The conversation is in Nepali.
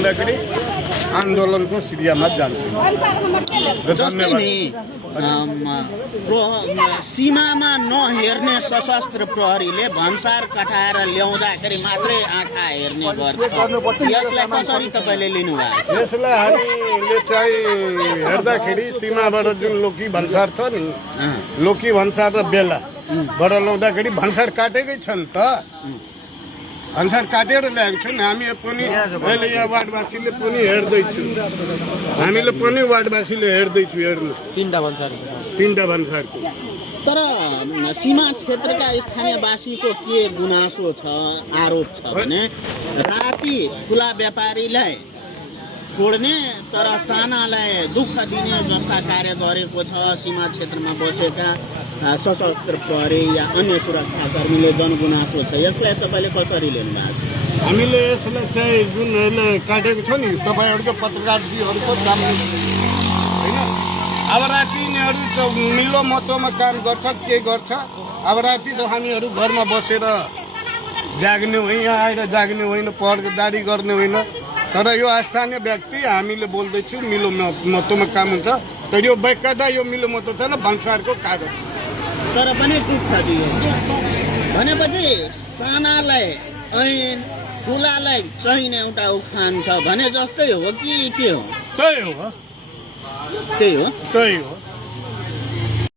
भन्दाखेरि आन्दोलनको सिरियामा जान्छु। जस्तै नि सीमामा नहेर्ने सशस्त्र प्रहरीले भन्सार कटाएर ल्याउँदाखेरि मात्रै आँखा हेर्ने गर्छ। यसलाई कसरी तपाईँले लिनुभएको छ? यसलाई हामीले चाहिँ हेर्दाखेरि सीमाबाट जुन लोकी भन्सार छ नि, लोकी भन्सार र बेलाबाट ल्याउँदाखेरि भन्सार काटेकै छन् त, भन्सार काटेर ल्याएको छन्। हामी पनि अहिले यहाँ वार्डवासीले पनि हेर्दैछु, हामीले पनि वार्डवासीले हेर्दैछु, हेर्नु तिनवटा भन्सारको। तर सीमा क्षेत्रका स्थानीयवासीको के गुनासो छ, आरोप छ भने राति ठुला व्यापारीलाई छोड्ने तर सानालाई दुःख दिने जस्ता कार्य गरेको छ सीमा क्षेत्रमा बसेका सशस्त्र प्रहरी या अन्य सुरक्षाकर्मीले जनगुनासो छ। यसलाई तपाईँले कसरी लिनुभएको छ? हामीले यसलाई चाहिँ जुन यसले काटेको छ नि तपाईँहरूको पत्रकारजीहरूको काम होइन। अब राति यिनीहरू मिलो मतोमा काम गर्छ, के गर्छ। अब राति त हामीहरू घरमा बसेर जाग्ने होइन, यहाँ आएर जाग्ने होइन, पहरेदारी गर्ने होइन। तर यो स्थानीय व्यक्ति हामीले बोल्दैछु मिलो मतोमा काम हुन्छ। तर यो बेकायदा यो मिलो मतो छ न भन्सारको कागज, तर पनि दुःख दियो भनेपछि सानालाई ऐन ठुलालाई चाहिने एउटा उखान छ भने जस्तै हो कि के हो? त्यही हो। त्यही हो।